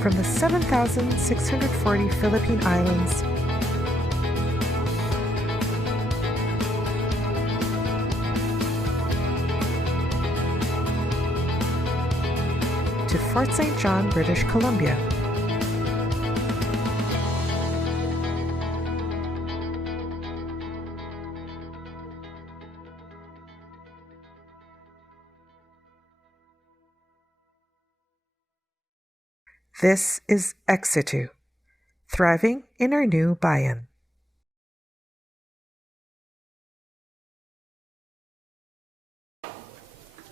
From the 7,640 Philippine Islands to Fort St. John, British Columbia. This is SITU, thriving in our new Bayan.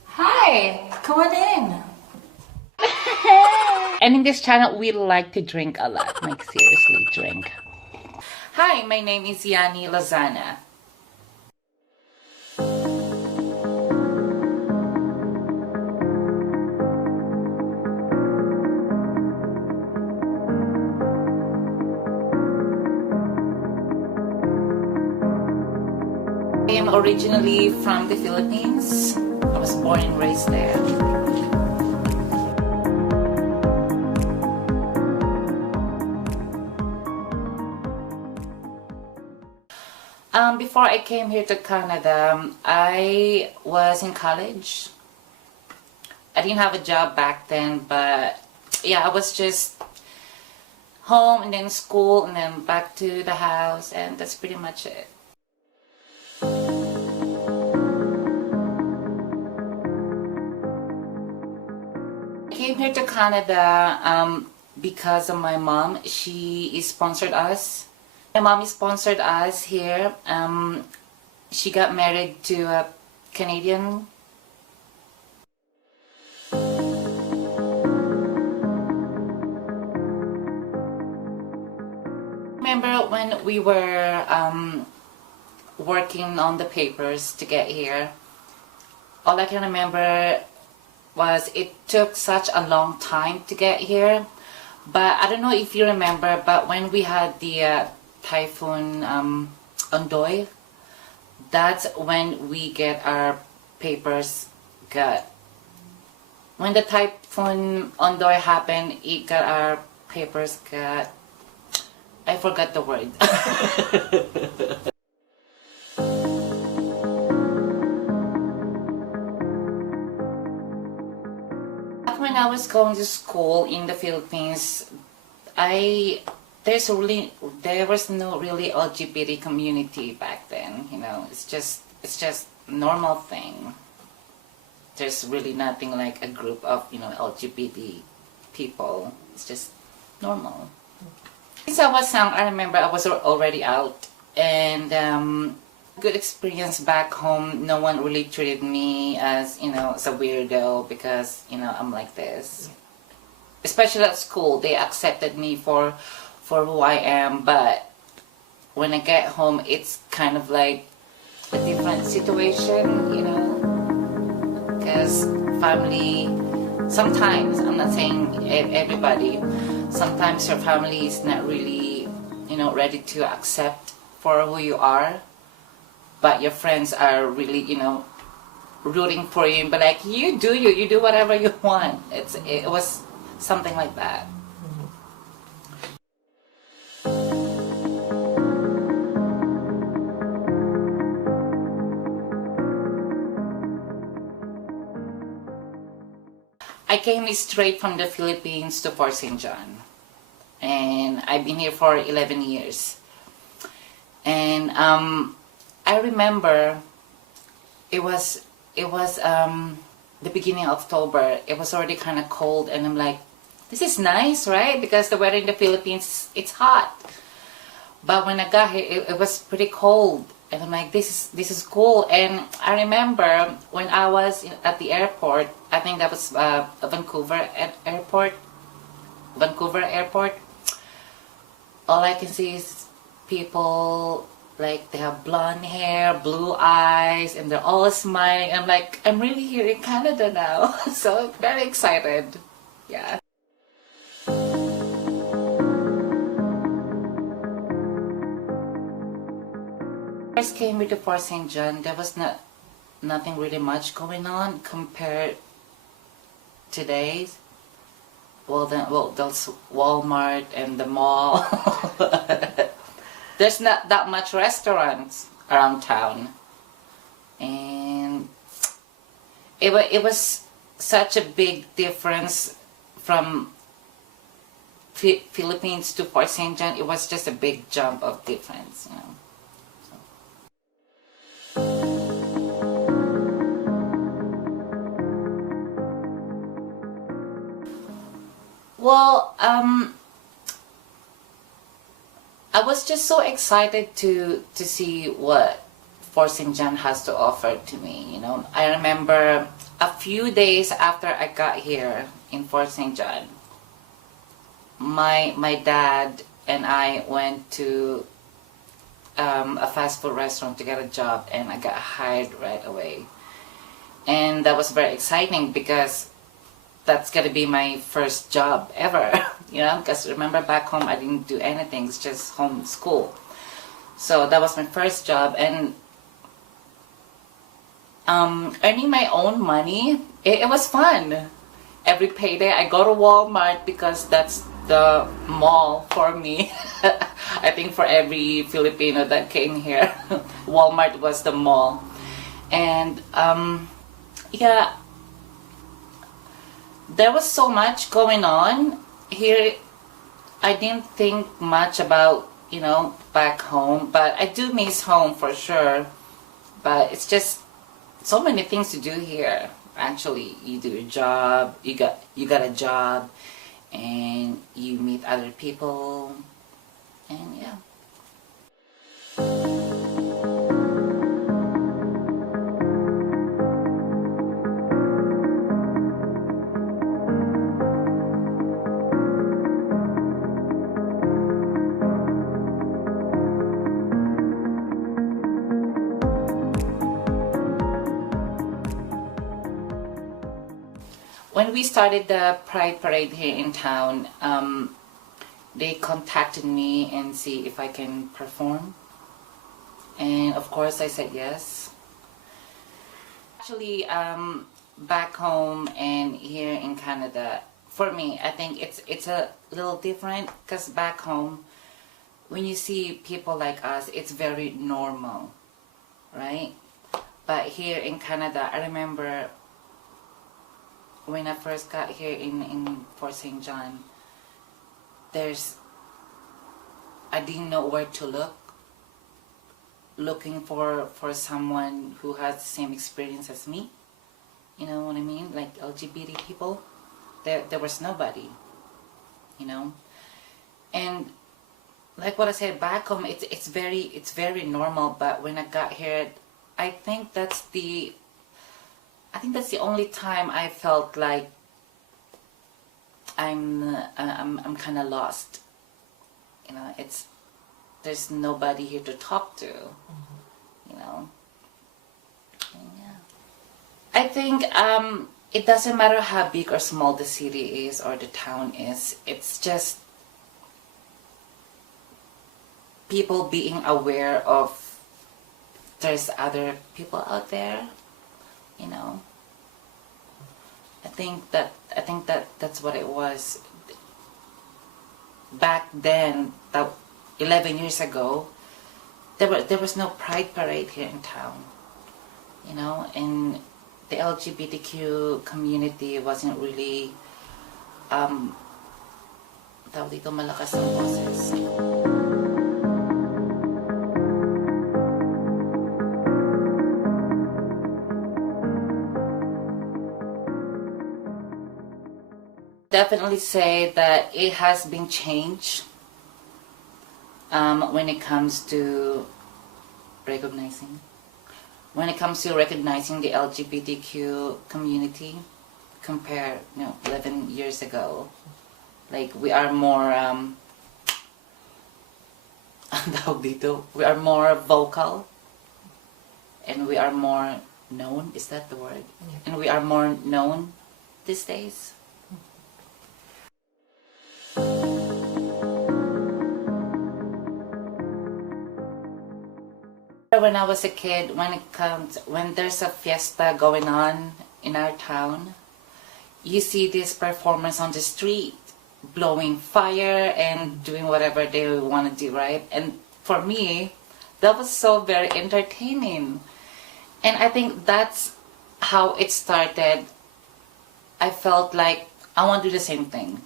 Hi, come on in. And in this channel, we like to drink a lot. Like, seriously, drink. Hi, my name is Yhannie Lozana. I am originally from the Philippines. I was born and raised there. Before I came here to Canada, I was in college. I didn't have a job back then, but yeah, I was just home and then school and then back to the house, and that's pretty much it. I came here to Canada because of my mom. She sponsored us. My mom sponsored us here. She got married to a Canadian. Remember when we were working on the papers to get here? All I can remember was it took such a long time to get here. But I don't know if you remember, but when we had the Typhoon Ondoy, that's when we get our papers got. When the Typhoon Ondoy happened, it got our papers got. I forgot the word. When I was going to school in the Philippines, there was no really LGBT community back then. You know, it's just normal thing. There's really nothing like a group of, you know, LGBT people. It's just normal. Since I was young, I remember I was already out, and good experience back home. No one really treated me as, you know, as a weirdo because, you know, I'm like this. Especially at school, they accepted me for who I am, but when I get home, it's kind of like a different situation, you know, because family, sometimes, I'm not saying everybody, sometimes your family is not really, you know, ready to accept for who you are, but your friends are really, you know, rooting for you and be like, you do whatever you want. It was something like that. I came straight from the Philippines to Fort St. John, and I've been here for 11 years. And I remember it was the beginning of October. It was already kind of cold, and I'm like, this is nice, right? Because the weather in the Philippines, it's hot. But when I got here, it was pretty cold. And I'm like, this is cool. And I remember when I was at the airport, I think that was Vancouver Airport. All I can see is people, like, they have blonde hair, blue eyes, and they're all smiling. I'm like, I'm really here in Canada now. So I'm very excited. Yeah. first came here to Fort St. John, there was nothing really much going on compared today's. Well, there's Walmart and the mall. There's not that much restaurants around town, and it was such a big difference from Philippines to Fort St. John. It was just a big jump of difference, you know. Well, I was just so excited to see what Fort St. John has to offer to me, you know. I remember a few days after I got here in Fort St. John, my dad and I went to a fast food restaurant to get a job, and I got hired right away. And that was very exciting because that's gonna be my first job ever, you know, because remember back home I didn't do anything, it's just home school. So that was my first job, and earning my own money, it was fun. Every payday I go to Walmart because that's the mall for me. I think for every Filipino that came here, Walmart was the mall. And yeah, there was so much going on here. I didn't think much about, you know, back home, but I do miss home for sure. But it's just so many things to do here. Actually, you do your job, you got a job, and you meet other people, and yeah. When we started the Pride Parade here in town, they contacted me and see if I can perform. And of course I said yes. Actually, back home and here in Canada, for me, I think it's a little different, because back home, when you see people like us, it's very normal, right? But here in Canada, I remember when I first got here in Fort St. John, I didn't know where to look, looking for someone who has the same experience as me. You know what I mean? Like LGBT people, there was nobody, you know. And like what I said, back home, it's very normal. But when I got here, I think that's the only time I felt like I'm kind of lost. You know, there's nobody here to talk to. You know. And yeah. I think it doesn't matter how big or small the city is or the town is. It's just people being aware of there's other people out there. You know, I think that's what it was. Back then, 11 years ago, there was no Pride Parade here in town. You know, and the LGBTQ community wasn't really tawag dito, malakas ang boses. Definitely say that it has been changed when it comes to recognizing the LGBTQ community compared, 11 years ago. Like, we are more we are more vocal, and we are more known. Is that the word? Yeah. And we are more known these days. When I was a kid, when there's a fiesta going on in our town, you see these performers on the street blowing fire and doing whatever they want to do, right? And for me, that was so very entertaining. And I think that's how it started. I felt like I want to do the same thing.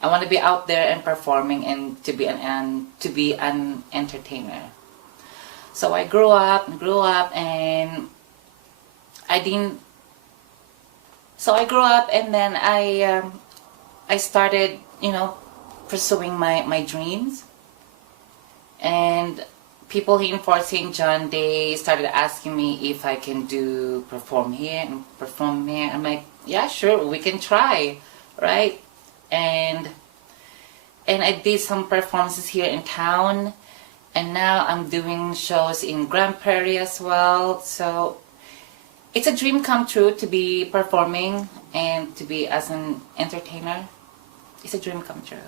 I want to be out there and performing and to be an entertainer. So I grew up, and I didn't. So I grew up, and then I started, pursuing my dreams. And people here in Fort St. John, they started asking me if I can perform here and perform there. I'm like, yeah, sure, we can try, right? And I did some performances here in town, and now I'm doing shows in Grand Prairie as well. So it's a dream come true to be performing and to be as an entertainer. It's a dream come true.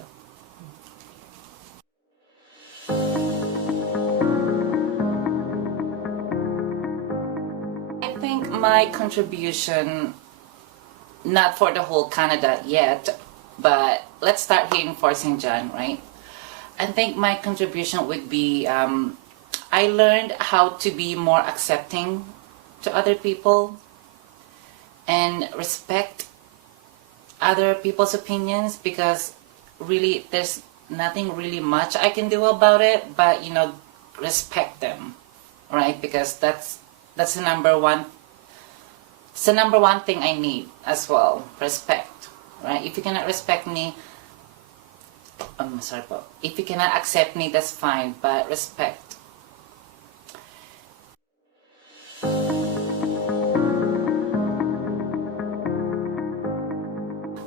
I think my contribution, not for the whole Canada yet, but let's start here in Fort St. John, right? I think my contribution would be, I learned how to be more accepting to other people and respect other people's opinions, because really there's nothing really much I can do about it, but respect them, right? Because that's the number one. It's the number one thing I need as well, respect, right? If you cannot respect me, I'm sorry, but if you cannot accept me, that's fine, but respect.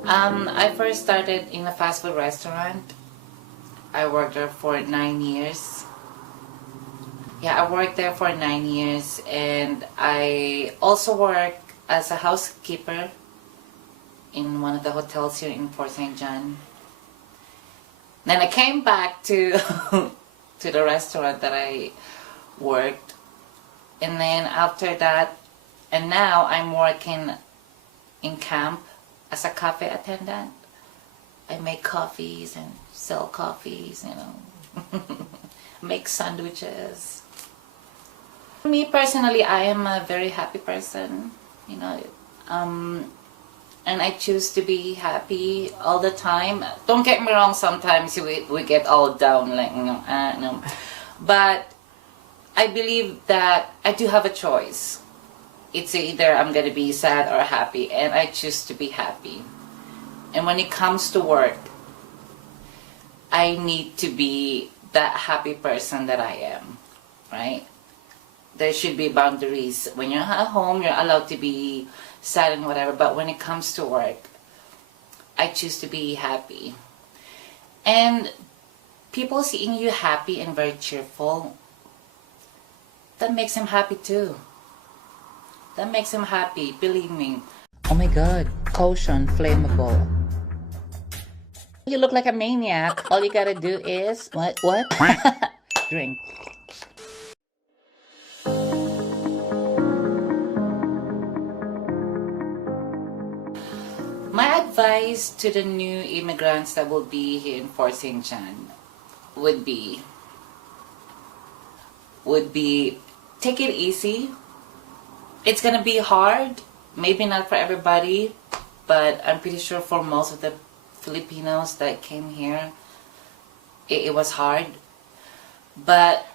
I first started in a fast food restaurant. I worked there for 9 years. Yeah, I worked there for 9 years, and I also worked as a housekeeper in one of the hotels here in Fort St. John. Then I came back to to the restaurant that I worked, and then after that, and now I'm working in camp as a cafe attendant. I make coffees and sell coffees, make sandwiches. Me personally, I am a very happy person, and I choose to be happy all the time. Don't get me wrong, sometimes we get all down, but I believe that I do have a choice. It's either I'm going to be sad or happy, and I choose to be happy. And when it comes to work, I need to be that happy person that I am, right? There should be boundaries. When you're at home, you're allowed to be sad and whatever, but when it comes to work, I choose to be happy. And people seeing you happy and very cheerful, that makes them happy too. That makes them happy, believe me. Oh my God, potion, flammable. You look like a maniac. All you gotta do is, what? Drink. My advice to the new immigrants that will be here in Fort St. John would be take it easy. It's gonna be hard, maybe not for everybody, but I'm pretty sure for most of the Filipinos that came here, it was hard. But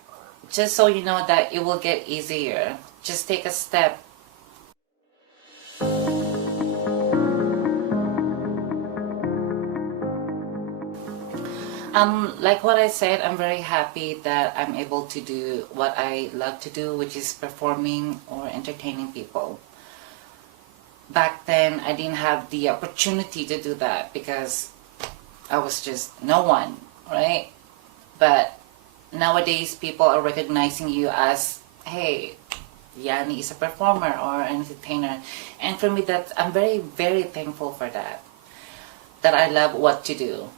just so you know that it will get easier, just take a step. Like what I said, I'm very happy that I'm able to do what I love to do, which is performing or entertaining people. Back then, I didn't have the opportunity to do that because I was just no one, right? But nowadays, people are recognizing you as, hey, Yhannie is a performer or an entertainer. And for me, I'm very, very thankful for that. That I love what to do,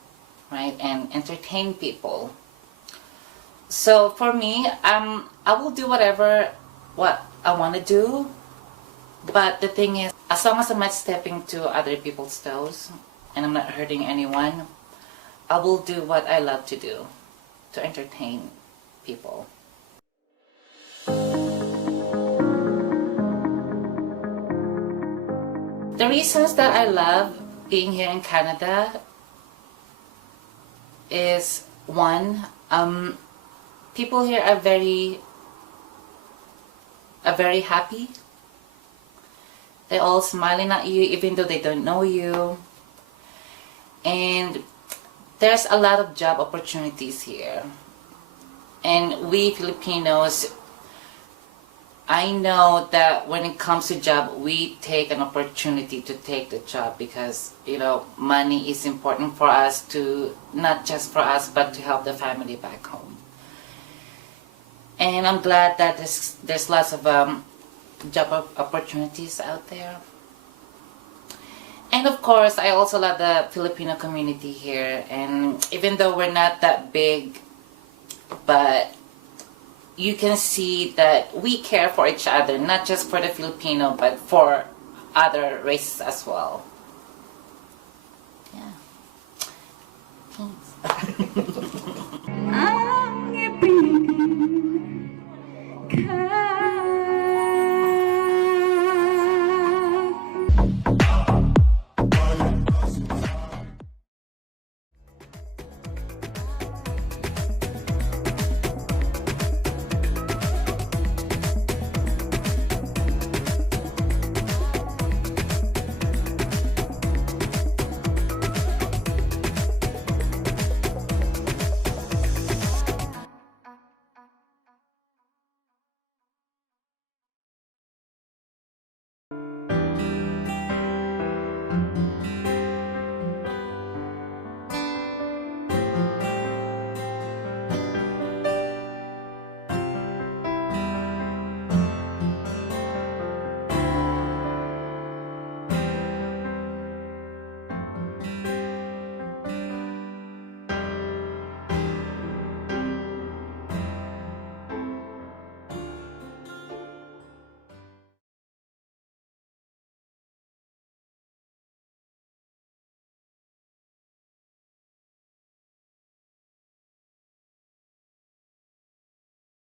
right? And entertain people. So for me, I will do what I want to do. But the thing is, as long as I'm not stepping to other people's toes and I'm not hurting anyone, I will do what I love to do, to entertain people. The reasons that I love being here in Canada is, one, people here are very happy. They're all smiling at you even though they don't know you. And there's a lot of job opportunities here. And we Filipinos, I know that when it comes to job, we take an opportunity to take the job because, you know, money is important for us, to not just for us, but to help the family back home. And I'm glad that there's lots of job opportunities out there. And of course, I also love the Filipino community here. And even though we're not that big, but you can see that we care for each other, not just for the Filipino, but for other races as well. Yeah. Thanks.